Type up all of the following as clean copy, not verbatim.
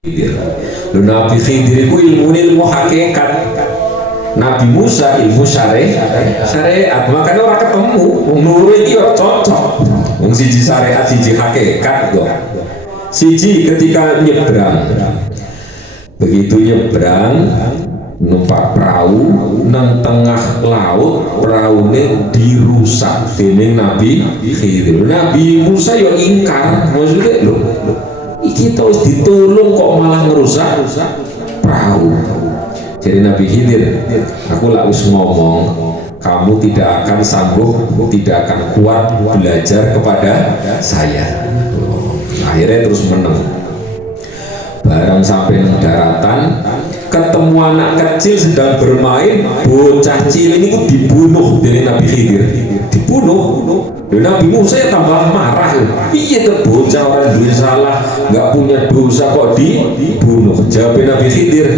Lho Nabi Khidir iku ilmu hakikat. Nabi Musa ilmu syariat. Makanya orang ketemu nuru iki ora cocok. Wong siji syariat siji hakikat kok. Siji ketika nyebrang. Begitu nyebrang numpak perahu nang tengah laut, perahunya dirusak dening Nabi Khidir. Nabi Musa yo ingkar, maksudnya lho iki terus ditolong kok malah ngerusak perahu. Jadi Nabi Khidir, aku lah wis ngomong, kamu tidak akan sanggup, tidak akan kuat belajar kepada saya. Akhirnya terus menang. Barang sampai daratan, ketemu anak kecil sedang bermain, bocah cilik ini dibunuh dari Nabi Khidir. Dibunuh. Dan Nabi Musa ya tambah marah. Iya tuh bocah orang duit salah, nggak punya dosa kok dibunuh. Jawab Nabi Khidir,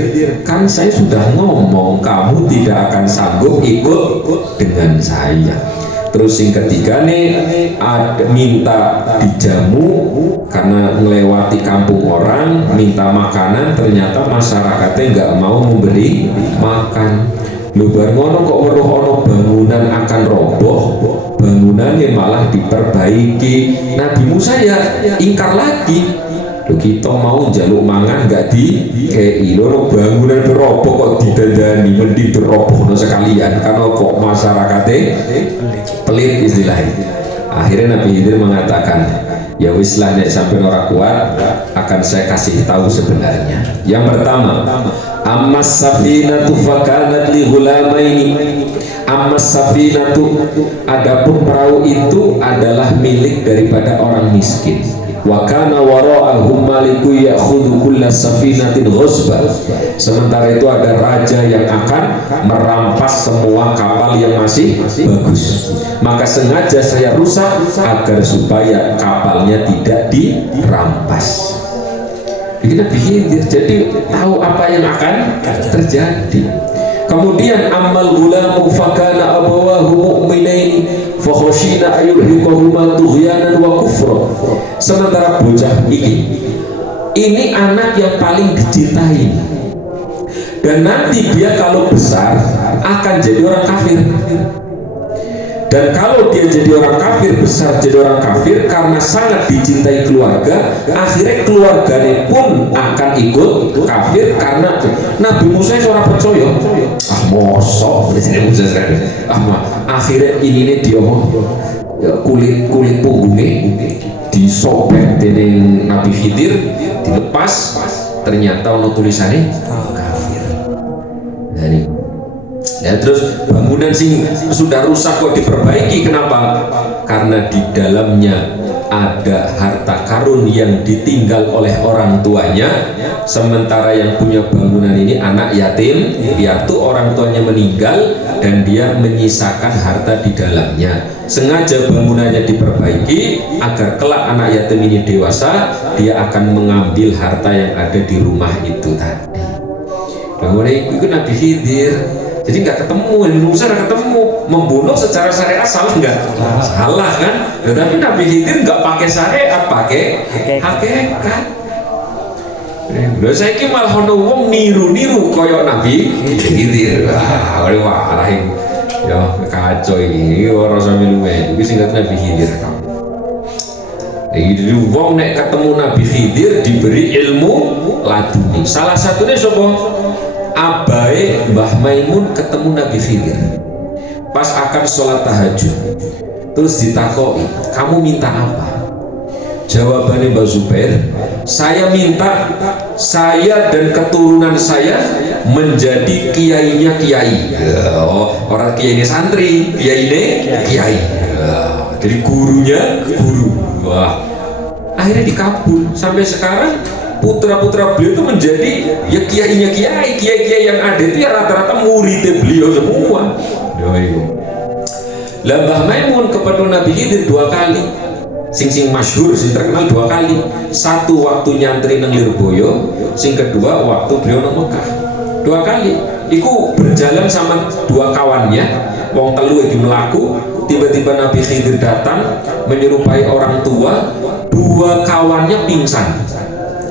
kan saya sudah ngomong kamu tidak akan sanggup ikut dengan saya. Terus yang ketiga nih ada minta dijamu karena melewati kampung orang, minta makanan, ternyata masyarakatnya nggak mau memberi makan. Lu ngono kok weruh ono bangunan akan roboh, bangunannya malah diperbaiki. Nabi Musa ya ingkar lagi. Lu kita mau jaluk mangan nggak dikei, lo bangunan beroboh kok didandani, mending beroboh no sekalian karena kok masyarakatnya pelit istilahnya. Akhirnya Nabi Khidir mengatakan, ya wis lah nek sampai orang kuat akan saya kasih tahu sebenarnya. Yang pertama, ammas safinatu fakanat li ghulamaini. Ammas safinatu, adapun perahu itu adalah milik daripada orang miskin. Wa kana wara'ahum maliku ya'khudhu kulla safinatin ghusba. Sementara itu ada raja yang akan merampas semua kapal yang masih bagus. Maka sengaja saya rusak agar supaya kapalnya tidak dirampas. Ini Nabi Khidir jadi tahu apa yang akan terjadi. Kemudian amal gulamu fakana abawahu mu'minain fakhoshina ayurhiqahuma tughyanan wa kufra. Sementara bocah ini anak yang paling dicintai, dan nanti dia kalau besar akan jadi orang kafir. Dan kalau dia jadi orang kafir, besar jadi orang kafir karena sangat dicintai keluarga, akhirnya keluarganya pun akan ikut kafir karena Nabi Musa seorang percaya. Mosok Musa akhirnya ini dia kulit punggungnya disobek dening Nabi Khidir, dilepas, ternyata ono tulisannya kafir. Nah ini. Ya, terus bangunan sing sudah rusak kok diperbaiki, kenapa? Karena di dalamnya ada harta karun yang ditinggal oleh orang tuanya, sementara yang punya bangunan ini anak yatim piatu, orang tuanya meninggal dan dia menyisakan harta di dalamnya. Sengaja bangunannya diperbaiki agar kelak anak yatim ini dewasa, dia akan mengambil harta yang ada di rumah itu tadi. Bangunan itu Nabi Khidir. Jadi nggak ketemu, Musa nggak ketemu. Membunuh secara syariat salah nggak? Salah kan? Tetapi Nabi Khidir nggak pakai syariat, pakai hakikat. Saya kira malah ono wong niru koyok Nabi Khidir. Wah, rahim. Ya kacau ini orang sambil luwe. Itu singkat Nabi Khidir. Jadi wong nek ketemu Nabi Khidir diberi ilmu laduni. Salah satunya siapa? Abai Mbah Maimun ketemu Nabi Khidir pas akan sholat tahajud, terus ditakoi, kamu minta apa? Jawabannya Mbah Zubair, saya minta saya dan keturunan saya menjadi kiainya kiai. Orang kiai ini santri, kiai ini kiai. Jadi gurunya guru. Wah, akhirnya dikabul. Sampai sekarang putra-putra beliau itu menjadi ya kiainya kiai yang ada itu ya rata-rata murid beliau semua. Lah Mbah Maimun kepada Nabi Khidir 2 kali, sing masyhur, sing terkenal 2 kali. Satu waktu nyantri nang Lirboyo, sing kedua waktu beliau nang Mekah. 2 kali. Iku berjalan sama 2 kawannya, wong telu iki melaku. Tiba-tiba Nabi Khidir datang menyerupai orang tua, 2 kawannya pingsan.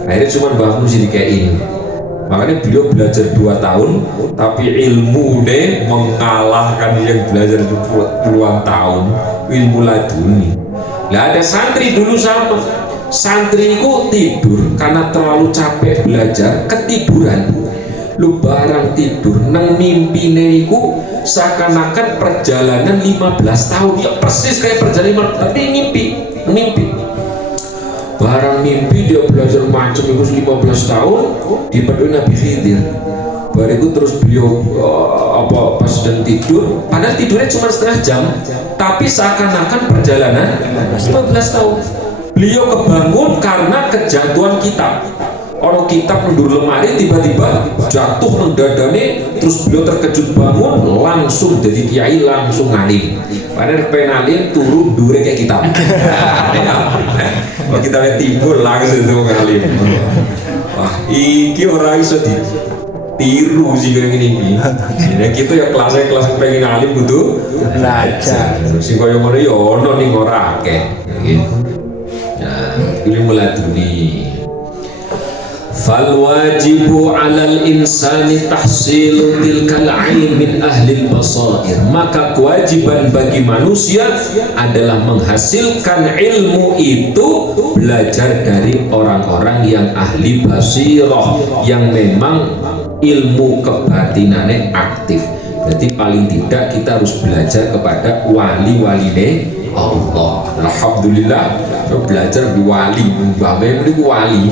Akhirnya cuma Mbah Mun sih kayak ini. Makanya beliau belajar 2 tahun, tapi ilmu deh mengalahkan yang belajar puluhan tahun, ilmu laduni. Lah ada santri dulu sama, santriku tidur karena terlalu capek belajar, ketiduran. Lu barang tidur nang mimpi niku seakan-akan perjalanan 15 tahun, ya persis kayak perjalanan, tapi mimpi. Barang mimpi dia belajar macam itu 15 tahun di Peduli Nabi Khidir. Bariku terus beliau pas sedang tidur, padahal tidurnya cuma setengah jam, tapi seakan-akan perjalanan 15 tahun. Beliau kebangun karena kejatuhan kitab. Orang kitab mundur lemari tiba-tiba jatuh nang dadane, terus beliau terkejut bangun, langsung jadi kiai, langsung ngalim. Padahal penalim turun dure kayak kitab. Kalau kita lihat timbul langsung itu ngalim. Wah, iki ora iso ditiru sih kayak gini. Nah, kita ya kelas pengen ngalim butuh belajar. Sing koyo ngono ya ono ning ora akeh. Nah, ilmu laduni. Fal wajibu 'alal insani tahsilu tilkal 'ilm min ahli basair. Maka kewajiban bagi manusia adalah menghasilkan ilmu itu, belajar dari orang-orang yang ahli basirah, yang memang ilmu kebatinannya aktif. Berarti paling tidak kita harus belajar kepada wali-waline Allah. Alhamdulillah belajar di wali, Mbah Mem itu wali.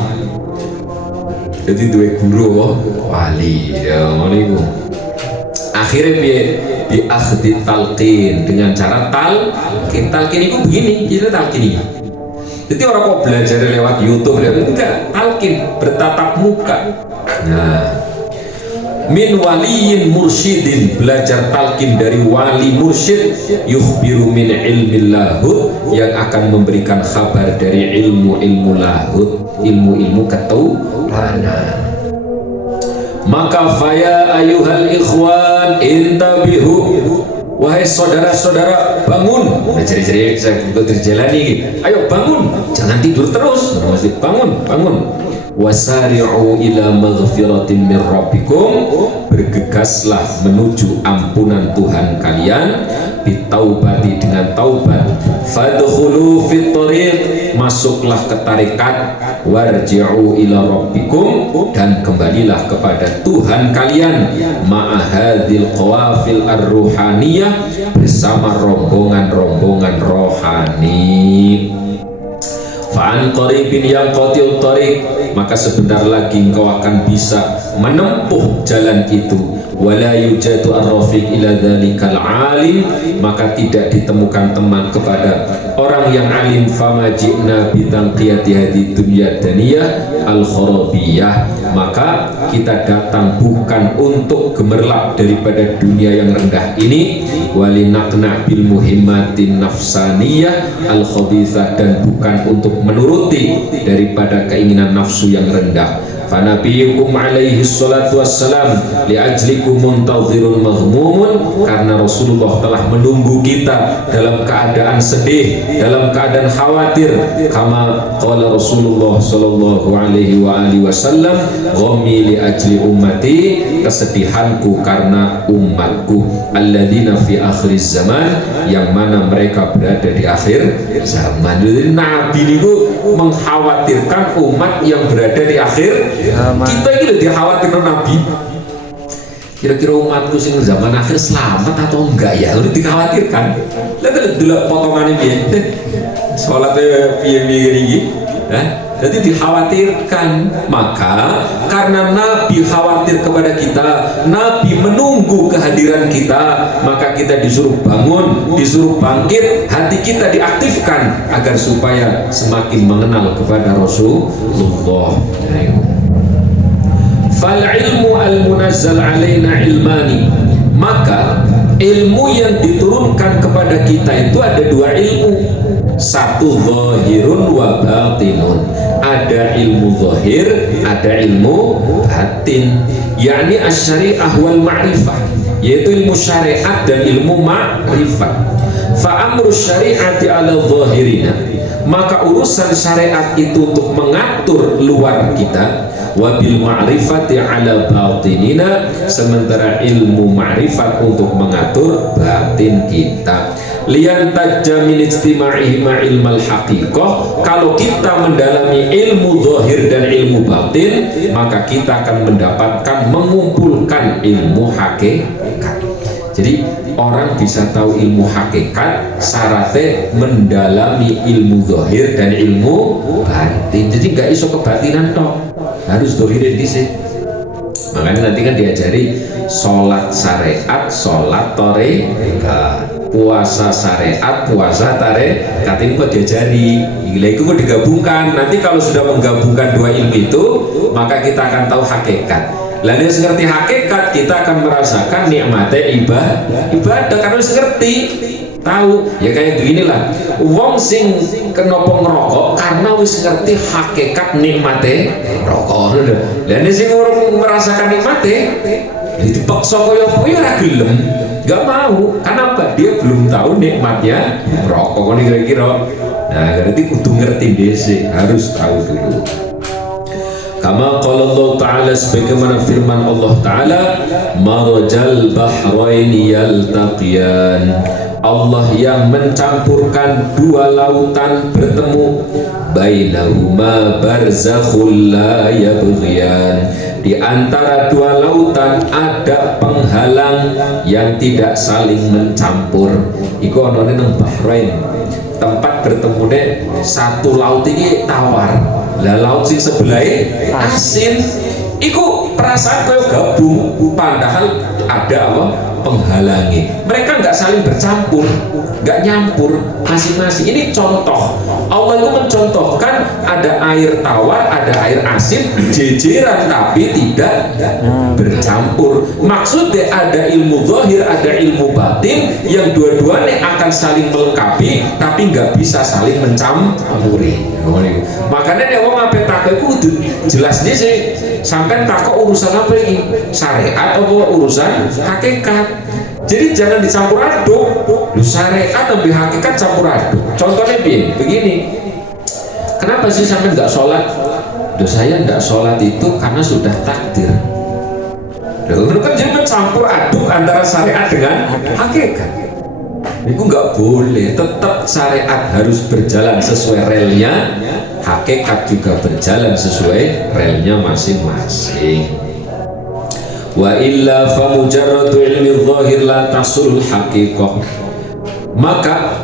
Jadi dua guru wali ya ngono. Akhirnya bi akhdi talqin, dengan cara talqin itu begini, kita talqin. Jadi orang kok belajar lewat YouTube, enggak, talqin, bertatap muka. Nah, min waliyin mursyidin, belajar talqin dari wali mursyid, yukhbiru min ilmi lahud, yang akan memberikan kabar dari ilmu lahud, ilmu ketuhanan. Maka faya ayuhal ikhwan intabihu, wahai saudara-saudara bangun. Nah, ciri-ciri saya terjalani, ayo bangun, jangan tidur terus, mesti bangun. Wasari'u ila maghfiratin min rabbikum, bergegaslah menuju ampunan Tuhan kalian, bitaubati, dengan taubat, fadkhulu fit thariq, masuklah ke tarekat, warji'u ila rabbikum, dan kembalilah kepada Tuhan kalian, ma'ahadil qawafil ar-ruhaniyah, bersama rombongan-rombongan rohani. Fa'an qaribin yang qati'ut thariq, maka sebentar lagi engkau akan bisa menempuh jalan itu. Wala yujadu ar-rafiq ila dzalikal alim, maka tidak ditemukan teman kepada orang yang alim. Fama ji'na bitanqiyati hadi dunya daniyah al-kharabiyah, maka kita datang bukan untuk gemerlap daripada dunia yang rendah ini, walinaqna bil muhimmatin nafsaniyah al-khabithah, dan bukan untuk menuruti daripada keinginan nafsu yang rendah. Fanabiyukum alaihi salatu wassalam liajlikum muntazirun maghmumun, karena Rasulullah telah menunggu kita dalam keadaan sedih, dalam keadaan khawatir. Kama qala Rasulullah sallallahu alaihi wa alihi wasallam, ghammi li ajli ummati, kesedihanku karena umatku, alladzina fi akhiriz zaman, yang mana mereka berada di akhir zaman. Jadi Nabi itu mengkhawatirkan umat yang berada di akhir. Kita ini dikhawatirkan Nabi, kira-kira umatku sing zaman akhir selamat atau enggak ya, udah dikhawatirkan. Lihat dulu potongannya piye, sholatnya piye gini, jadi dikhawatirkan. Maka karena Nabi khawatir kepada kita, Nabi menunggu kehadiran kita, maka kita disuruh bangun, disuruh bangkit, hati kita diaktifkan agar supaya semakin mengenal kepada Rasulullah. Fal ilmu al-munazzal alaina ilmani, maka ilmu yang diturunkan kepada kita itu ada dua ilmu. Satu zahirun wa batinun, ada ilmu zahir, ada ilmu batin, yakni asy-syari'ah wal ma'rifah, yaitu ilmu syariat dan ilmu ma'rifat. Fa amru syari'ati ala zahirina, maka urusan syariat itu untuk mengatur luar kita, wabil ma'rifati ala batinina, sementara ilmu ma'rifat untuk mengatur batin kita. Lian tajjamin istima'ihi ma'ilmal haqiqah, kalau kita mendalami ilmu zahir dan ilmu batin, maka kita akan mendapatkan mengumpulkan ilmu hakikat. Jadi orang bisa tahu ilmu hakikat syaratnya mendalami ilmu zahir dan ilmu batin. Jadi nggak iso kebatinan toh, harus dohirin disini. Makanya nanti kan diajari sholat syariat, sholat toreka, puasa syariat, puasa tarekat, itu kok diajari. Gila, itu kok digabungkan. Nanti kalau sudah menggabungkan dua ilmu itu, maka kita akan tahu hakikat. Lalu ngerti hakikat, kita akan merasakan nikmatnya ibadah karena wis ngerti. Tahu ya, kayak beginilah wong sing kenapa ngerokok karena wis ngerti hakikat nikmate rokok. Dan sing urung merasakan nikmate dipaksa koyo-koyo ora gelem, nggak mau. Kenapa? Dia belum tahu nikmatnya rokok. Ini kira-kira. Nah, berarti kudu ngerti dhisik, harus tahu dulu. Kama qala Allah Ta'ala, sebagaimana firman Allah Ta'ala, marajal bahraini yaltaqiyan, Allah yang mencampurkan dua lautan bertemu, bainahuma barzakhul la yabghiyan, di antara dua lautan ada penghalang yang tidak saling mencampur. Iku onone nang Bahrain, tempat bertemu satu laut ini tawar, lah laut sing sebelah asin. Iku perasaan koyo gabung, padahal ada apa? Penghalangi. Mereka nggak saling bercampur, nggak nyampur masing-masing. Ini contoh. Allah itu mencontohkan ada air tawar, ada air asin jejeran tapi tidak bercampur. Maksudnya ada ilmu zahir, ada ilmu batin yang dua-duanya akan saling melengkapi tapi nggak bisa saling mencampuri. Makanya dia ngomong apa takut itu jelas nih sih. Sampai takut urusan apa ini? Syariat atau urusan hakikat. Jadi jangan dicampur aduk. Lu syariat lebih hakikat campur aduk. Contohnya begini. Kenapa sih sampai nggak sholat? Saya nggak sholat itu karena sudah takdir. Itu kan jadi mencampur aduk antara syariat dengan hakikat. Itu nggak boleh. Tetap syariat harus berjalan sesuai relnya, hakikat juga berjalan sesuai relnya masing-masing. Wa illa fa mujarradu ilmi dhahir la tasul haqiqah. Maka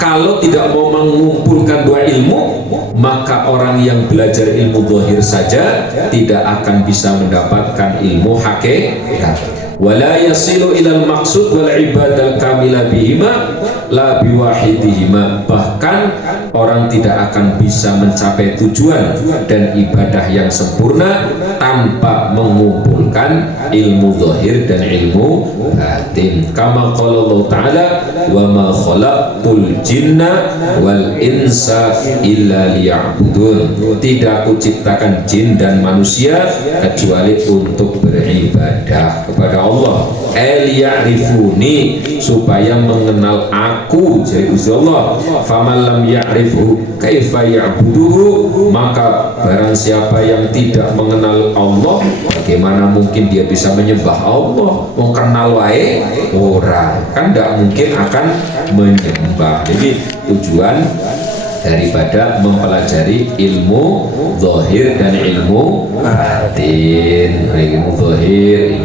kalau tidak mau mengumpulkan dua ilmu, maka orang yang belajar ilmu zahir saja tidak akan bisa mendapatkan ilmu hakikat. Wala yasilu ilal maqsud wal ibadal kamila bihima la biwahidihima. Bahkan orang tidak akan bisa mencapai tujuan dan ibadah yang sempurna tanpa mengumpulkan ilmu zahir dan ilmu batin. Kama qala Allah Ta'ala, wa ma khalaqtul jinna wal insa illa liya'budun. Tidak aku ciptakan jin dan manusia kecuali untuk beribadah kepada Allah. Liya'rifuni, supaya mengenal aku, jadi Gusti Allah. Faman lam ya'rifu kaifa ya'buduhu, maka barang siapa yang tidak mengenal Allah, bagaimana mungkin dia bisa menyembah Allah? Mau kenal wae ora, kan tidak mungkin akan menyembah. Jadi tujuan daripada mempelajari ilmu zahir dan ilmu batin. Ilmu zahir